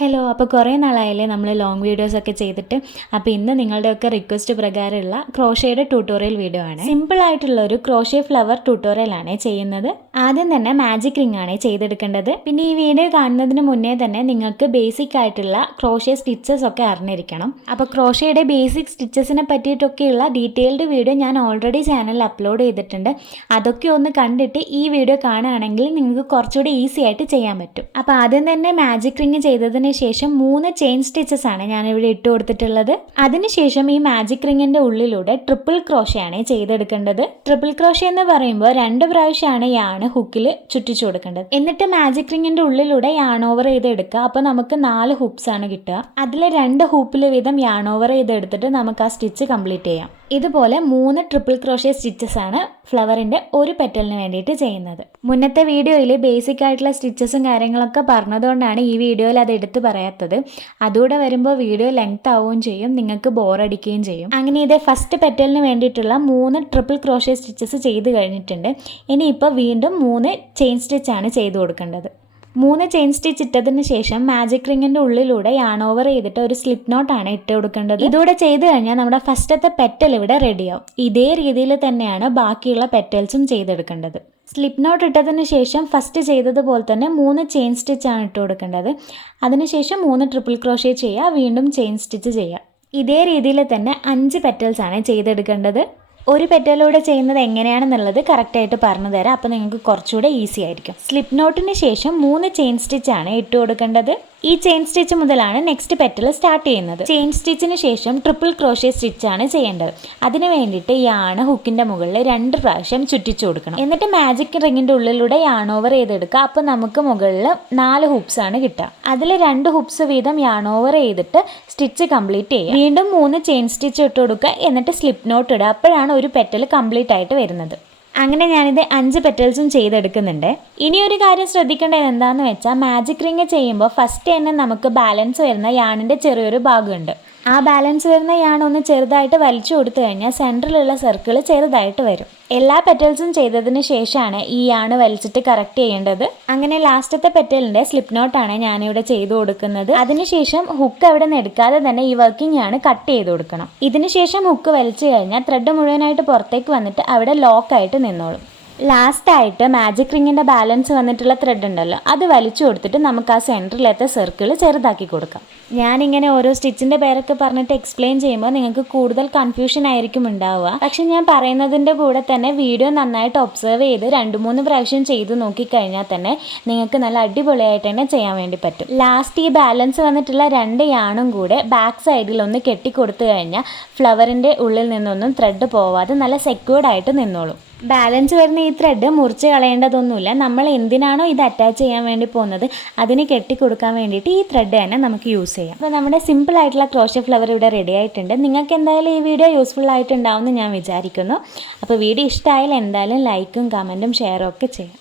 Hello, അപ്പോൾ കുറേ നാളായല്ലേ നമ്മൾ ലോങ് വീഡിയോസൊക്കെ ചെയ്തിട്ട്. അപ്പോൾ ഇന്ന് നിങ്ങളുടെയൊക്കെ റിക്വസ്റ്റ് പ്രകാരമുള്ള ക്രോഷയുടെ ട്യൂട്ടോറിയൽ വീഡിയോ ആണ്. സിമ്പിളായിട്ടുള്ള ഒരു ക്രോഷേ ഫ്ലവർ ട്യൂട്ടോറിയലാണ് ചെയ്യുന്നത്. ആദ്യം തന്നെ മാജിക് റിംഗ് ആണ് ചെയ്തെടുക്കേണ്ടത്. പിന്നെ ഈ വീഡിയോ കാണുന്നതിന് മുന്നേ തന്നെ നിങ്ങൾക്ക് ബേസിക് ആയിട്ടുള്ള ക്രോഷേ സ്റ്റിച്ചസ് ഒക്കെ അറിഞ്ഞിരിക്കണം. അപ്പോൾ ക്രോഷയുടെ ബേസിക് സ്റ്റിച്ചസിനെ പറ്റിയിട്ടൊക്കെയുള്ള ഡീറ്റെയിൽഡ് വീഡിയോ ഞാൻ ഓൾറെഡി ചാനലിൽ അപ്ലോഡ് ചെയ്തിട്ടുണ്ട്. അതൊക്കെ ഒന്ന് കണ്ടിട്ട് ഈ വീഡിയോ കാണുകയാണെങ്കിൽ നിങ്ങൾക്ക് കുറച്ചുകൂടി ഈസി ആയിട്ട് ചെയ്യാൻ പറ്റും. അപ്പോൾ ആദ്യം തന്നെ മാജിക് റിംഗ് ചെയ്തതിന് ശേഷം 3 ചെയിൻ സ്റ്റിച്ചസ് ആണ് ഞാനിവിടെ ഇട്ട് കൊടുത്തിട്ടുള്ളത്. അതിനുശേഷം ഈ മാജിക് റിംഗിന്റെ ഉള്ളിലൂടെ ട്രിപ്പിൾ ക്രോഷേ ആണ് ചെയ്തെടുക്കേണ്ടത്. ട്രിപ്പിൾ ക്രോഷേ എന്ന് പറയുമ്പോൾ 2 പ്രാവശ്യമാണ് യാണ് ഹുക്കിൽ ചുറ്റിച്ചു കൊടുക്കേണ്ടത്. എന്നിട്ട് മാജിക് റിംഗിന്റെ ഉള്ളിലൂടെ യാൺ ഓവർ ചെയ്തെടുക്കുക. അപ്പോൾ നമുക്ക് 4 ഹൂപ്സ് ആണ് കിട്ടുക. അതിൽ 2 ഹൂപ്പിൽ വീതം യാൺ ഓവർ ചെയ്തെടുത്തിട്ട് നമുക്ക് ആ സ്റ്റിച്ച് കംപ്ലീറ്റ് ചെയ്യാം. ഇതുപോലെ 3 ട്രിപ്പിൾ ക്രോഷേ സ്റ്റിച്ചസ് ആണ് ഫ്ലവറിന്റെ ഒരു പെറ്റലിന് വേണ്ടിയിട്ട് ചെയ്യുന്നത്. മുന്നത്തെ വീഡിയോയിൽ ബേസിക് ആയിട്ടുള്ള സ്റ്റിച്ചസും കാര്യങ്ങളൊക്കെ പറഞ്ഞതുകൊണ്ടാണ് ഈ വീഡിയോയിൽ അത് എടുത്ത് പറയാത്തത്. അതുകൂടെ വരുമ്പോൾ വീഡിയോ ലെങ്ത് ആവുകയും ചെയ്യും, നിങ്ങൾക്ക് ബോറടിക്കുകയും ചെയ്യും. അങ്ങനെ ഇത് ഫസ്റ്റ് പെറ്റലിന് വേണ്ടിയിട്ടുള്ള 3 ട്രിപ്പിൾ ക്രോഷേ സ്റ്റിച്ചസ് ചെയ്ത് കഴിഞ്ഞിട്ടുണ്ട്. ഇനിയിപ്പോൾ വീണ്ടും 3 ചെയിൻ സ്റ്റിച്ചാണ് ചെയ്ത് കൊടുക്കേണ്ടത്. 3 ചെയിൻ സ്റ്റിച്ച് ഇട്ടതിന് ശേഷം മാജിക് റിംഗിന്റെ ഉള്ളിലൂടെ യാൺ ഓവർ ചെയ്തിട്ട് ഒരു സ്ലിപ്പ് നോട്ടാണ് ഇട്ട് കൊടുക്കേണ്ടത്. ഇതൂടെ ചെയ്ത് കഴിഞ്ഞാൽ നമ്മുടെ ഫസ്റ്റത്തെ പെറ്റൽ ഇവിടെ റെഡിയാവും. ഇതേ രീതിയിൽ തന്നെയാണ് ബാക്കിയുള്ള പെറ്റൽസും ചെയ്തെടുക്കേണ്ടത്. സ്ലിപ്പ് നോട്ട് ഇട്ടതിന് ശേഷം ഫസ്റ്റ് ചെയ്തതുപോലെ തന്നെ 3 ചെയിൻ സ്റ്റിച്ചാണ് ഇട്ട് കൊടുക്കേണ്ടത്. അതിനുശേഷം 3 ട്രിപ്പിൾ ക്രോഷേ ചെയ്യുക, വീണ്ടും ചെയിൻ സ്റ്റിച്ച് ചെയ്യുക. ഇതേ രീതിയിൽ തന്നെ 5 പെറ്റൽസ് ആണ് ചെയ്തെടുക്കേണ്ടത്. ഒരു പെറ്റലിലൂടെ ചെയ്യുന്നത് എങ്ങനെയാണെന്നുള്ളത് കറക്റ്റായിട്ട് പറഞ്ഞു തരാം. അപ്പോൾ നിങ്ങൾക്ക് കുറച്ചുകൂടെ ഈസി ആയിരിക്കും. സ്ലിപ്പ് നോട്ടിന് ശേഷം 3 ചെയിൻ സ്റ്റിച്ചാണ് ഇട്ട് കൊടുക്കേണ്ടത്. ഈ ചെയിൻ സ്റ്റിച്ച് മുതലാണ് നെക്സ്റ്റ് പെറ്റൽ സ്റ്റാർട്ട് ചെയ്യുന്നത്. ചെയിൻ സ്റ്റിച്ചിന് ശേഷം ട്രിപ്പിൾ ക്രോഷേ സ്റ്റിച്ചാണ് ചെയ്യേണ്ടത്. അതിന് വേണ്ടിയിട്ട് യാണ് ഹുക്കിൻ്റെ മുകളിൽ 2 പ്രാവശ്യം ചുറ്റിച്ചു കൊടുക്കണം. എന്നിട്ട് മാജിക് റിങ്ങിൻ്റെ ഉള്ളിലൂടെ യാൺ ഓവർ ചെയ്തെടുക്കുക. അപ്പോൾ നമുക്ക് മുകളിൽ 4 ഹൂപ്സ് ആണ് കിട്ടുക. അതിൽ 2 ഹൂപ്സ് വീതം യാൺ ഓവർ ചെയ്തിട്ട് സ്റ്റിച്ച് കംപ്ലീറ്റ് ചെയ്യുക. വീണ്ടും 3 ചെയിൻ സ്റ്റിച്ച് ഇട്ട് കൊടുക്കുക. എന്നിട്ട് സ്ലിപ്പ് നോട്ട് ഇടുക. അപ്പോഴാണ് ഒരു പെറ്റൽ കംപ്ലീറ്റ് ആയിട്ട് വരുന്നത്. അങ്ങനെ ഞാനിത് 5 പെറ്റൽസും ചെയ്തെടുക്കുന്നുണ്ട്. ഇനി ഒരു കാര്യം ശ്രദ്ധിക്കേണ്ടത് എന്താണെന്ന് വെച്ചാൽ മാജിക് റിംഗ് ചെയ്യുമ്പോൾ ഫസ്റ്റ് തന്നെ നമുക്ക് ബാലൻസ് വരുന്ന യാണിൻ്റെ ചെറിയൊരു ഭാഗമുണ്ട്. ആ ബാലൻസ് വരുന്ന യാൺ ഒന്ന് ചെറുതായിട്ട് വലിച്ചു കൊടുത്തു കഴിഞ്ഞാൽ സെൻറ്ററിലുള്ള സർക്കിൾ ചെറുതായിട്ട് വരും. എല്ലാ പെറ്റൽസും ചെയ്തതിന് ശേഷമാണ് ഈ യാണ് വലിച്ചിട്ട് കറക്റ്റ് ചെയ്യേണ്ടത്. അങ്ങനെ ലാസ്റ്റത്തെ പെറ്റലിൻ്റെ സ്ലിപ്പ് നോട്ടാണ് ഞാനിവിടെ ചെയ്തു കൊടുക്കുന്നത്. അതിനുശേഷം ഹുക്ക് അവിടെ നിന്ന് എടുക്കാതെ തന്നെ ഈ വർക്കിംഗ് യാണ് കട്ട് ചെയ്ത് കൊടുക്കണം. ഇതിനുശേഷം ഹുക്ക് വലിച്ചു കഴിഞ്ഞാൽ ത്രെഡ് മുഴുവനായിട്ട് പുറത്തേക്ക് വന്നിട്ട് അവിടെ ലോക്കായിട്ട് നിന്നോളും. ലാസ്റ്റായിട്ട് മാജിക് റിങ്ങിൻ്റെ ബാലൻസ് വന്നിട്ടുള്ള ത്രെഡ് ഉണ്ടല്ലോ, അത് വലിച്ചു കൊടുത്തിട്ട് നമുക്ക് ആ സെൻറ്ററിലത്തെ സർക്കിൾ ചെറുതാക്കി കൊടുക്കാം. ഞാനിങ്ങനെ ഓരോ സ്റ്റിച്ചിൻ്റെ പേരൊക്കെ പറഞ്ഞിട്ട് എക്സ്പ്ലെയിൻ ചെയ്യുമ്പോൾ നിങ്ങൾക്ക് കൂടുതൽ കൺഫ്യൂഷൻ ആയിരിക്കും ഉണ്ടാവുക. പക്ഷെ ഞാൻ പറയുന്നതിൻ്റെ കൂടെ തന്നെ വീഡിയോ നന്നായിട്ട് ഒബ്സർവ് ചെയ്ത് 2-3 പ്രാവശ്യം ചെയ്ത് നോക്കിക്കഴിഞ്ഞാൽ തന്നെ നിങ്ങൾക്ക് നല്ല അടിപൊളിയായിട്ട് തന്നെ ചെയ്യാൻ വേണ്ടി പറ്റും. ലാസ്റ്റ് ഈ ബാലൻസ് വന്നിട്ടുള്ള 2 യാണും കൂടെ ബാക്ക് സൈഡിൽ ഒന്ന് കെട്ടിക്കൊടുത്തു കഴിഞ്ഞാൽ ഫ്ലവറിൻ്റെ ഉള്ളിൽ നിന്നൊന്നും ത്രെഡ് പോവാതെ നല്ല സെക്യൂർഡായിട്ട് നിന്നോളും. ബാലൻസ് വരുന്ന ഈ ത്രെഡ് മുറിച്ച് കളയേണ്ടതൊന്നുമില്ല. നമ്മൾ എന്തിനാണോ ഇത് അറ്റാച്ച് ചെയ്യാൻ വേണ്ടി പോകുന്നത് അതിന് കെട്ടിക്കൊടുക്കാൻ വേണ്ടിയിട്ട് ഈ ത്രെഡ് തന്നെ നമുക്ക് യൂസ് ചെയ്യാം. അപ്പോൾ നമ്മുടെ സിമ്പിൾ ആയിട്ടുള്ള ക്രോഷേ ഫ്ലവർ ഇവിടെ റെഡി ആയിട്ടുണ്ട്. നിങ്ങൾക്ക് എന്തായാലും ഈ വീഡിയോ യൂസ്ഫുൾ ആയിട്ടുണ്ടാവുമെന്ന് ഞാൻ വിചാരിക്കുന്നു. അപ്പോൾ വീഡിയോ ഇഷ്ടമായാലും എന്തായാലും ലൈക്കും കമൻറ്റും ഷെയറും ഒക്കെ ചെയ്യാം.